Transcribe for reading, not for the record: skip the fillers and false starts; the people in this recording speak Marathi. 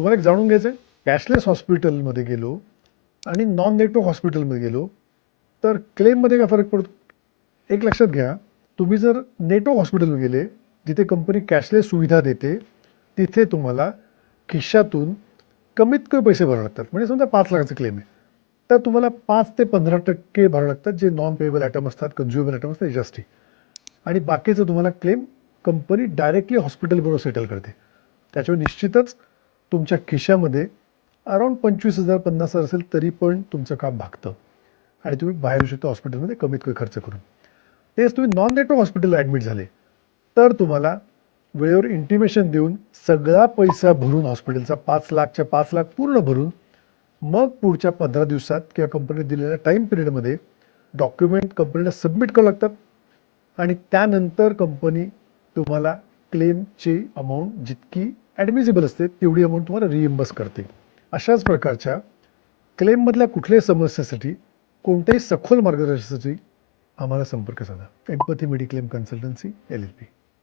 तुम्हाला एक जाणून घ्यायचं आहे, कॅशलेस हॉस्पिटलमध्ये गेलो आणि नॉन नेटवर्क हॉस्पिटलमध्ये गेलो तर क्लेममध्ये काय फरक पडतो? एक लक्षात घ्या, तुम्ही जर नेटवर्क हॉस्पिटलमध्ये गेले, जिथे कंपनी कॅशलेस सुविधा देते, तिथे तुम्हाला खिशातून कमीत कमी पैसे भरावे लागतात. म्हणजे समजा 5 लाखाचा क्लेम आहे, तर तुम्हाला 5 ते 15% भरावे लागतात, जे नॉन पेएबल आयटम असतात, कन्झ्युमर आयटम असतात त्याच्यासाठी. आणि बाकीचं तुम्हाला क्लेम कंपनी डायरेक्टली हॉस्पिटलबरोबर सेटल करते. त्याच्यामुळे निश्चितच तुमच्या खिशामध्ये अराउंड 25,000 50,000 असेल तरी पण तुमचं काम भागतं आणि तुम्ही बाहेर येऊ शकता हॉस्पिटलमध्ये कमीत कमी खर्च करून. तेच तुम्ही नॉन नेटवर्क हॉस्पिटलला ॲडमिट झाले तर तुम्हाला वेळेवर इंटिमेशन देऊन सगळा पैसा भरून हॉस्पिटलचा 5 लाखच्या 5 लाख पूर्ण भरून मग पुढच्या 15 दिवसात किंवा कंपनीने दिलेल्या टाईम पिरियडमध्ये डॉक्युमेंट कंपनीला सबमिट करावं लागतात आणि त्यानंतर कंपनी तुम्हाला क्लेमची अमाऊंट जितकी ॲडमिसिबल असते तेवढी अमाऊंट तुम्हाला रिइम्बर्स करते. अशाच प्रकारच्या क्लेममधल्या कुठल्याही समस्येसाठी कोणत्याही सखोल मार्गदर्शनासाठी आम्हाला संपर्क साधा. Empathy mediclaim consultancy LLP.